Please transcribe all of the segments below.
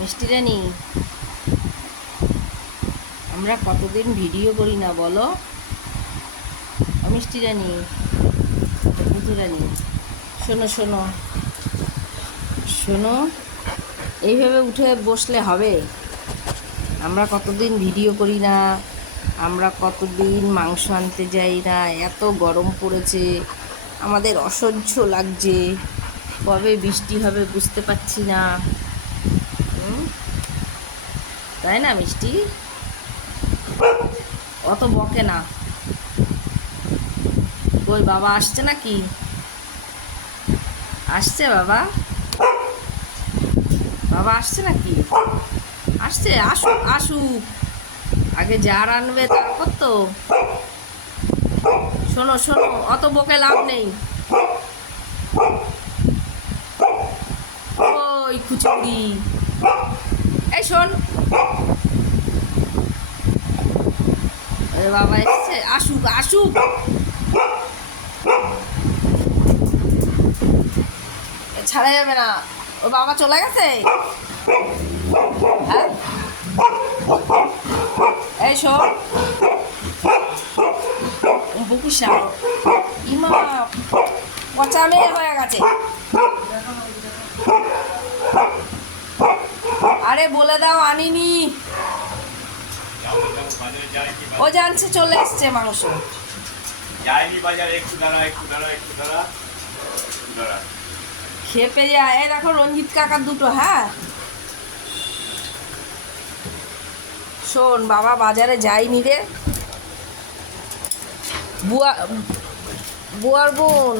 মিষ্টি রানী, আমরা কতদিন ভিডিও করি না বলো। মিষ্টি রানী, বুধু রানী, শোনো শোনো শোনো, এইভাবে উঠে বসলে হবে? আমরা কতদিন ভিডিও করি না, আমরা কতদিন মাংস আনতে যাই না, এত গরম পড়েছে, আমাদের অসহ্য লাগছে, কবে বৃষ্টি হবে বুঝতে পারছি না। তাই না মিষ্টি? অত বকে না। কই বাবা আসছে নাকি? আসছে বাবা? বাবা আসছে নাকি? আসছে, আসুক আসুক, আগে যার আনবে তারপর তো। শোনো শোনো, অত বকে লাভ নেই। ওই খুচুড়ি, এই শোন, বাবা এসছে, আসুক আসুক। ছাড়া যাবে না, ও বাবা চলে গেছে। হ্যাঁ, এই শোন, বুকিস ইমা পচা মেয়ে হয়ে গেছে। আরে বলে দাও আনিনি। ও জানছে চলে এসছে মাংস। যায়নি বাজারে, একটু দাঁড়া একটু দাঁড়া একটু দাঁড়া একটু দাঁড়া। খেপে যায়। এই দেখো রঞ্জিত কাকার দুটো। হ্যাঁ শোন, বাবা বাজারে যাইনি রে। বুয়া, বুয়ার বোন।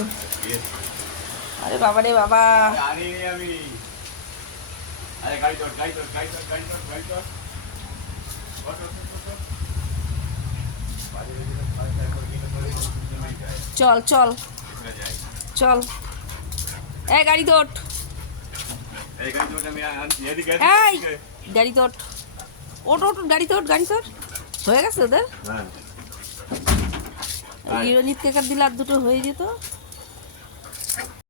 আরে বাবা রে বাবা, আনিনি আমি। আরে গাড়ি তোর গাড়ি তোর গাড়ি তোর গাড়ি তোর গাড়ি তোর চল চল চল, এই গাড়ি তোট, এই গাড়ি তোর আমি আনছি এদিকে এই গাড়ি তোট, ওট ওট গাড়ি তোট, গাড়ি তোট। হয়ে গেছে ওদের। হ্যাঁ রঞ্জিত কাকার দিলে আর দুটো হয়ে যেত।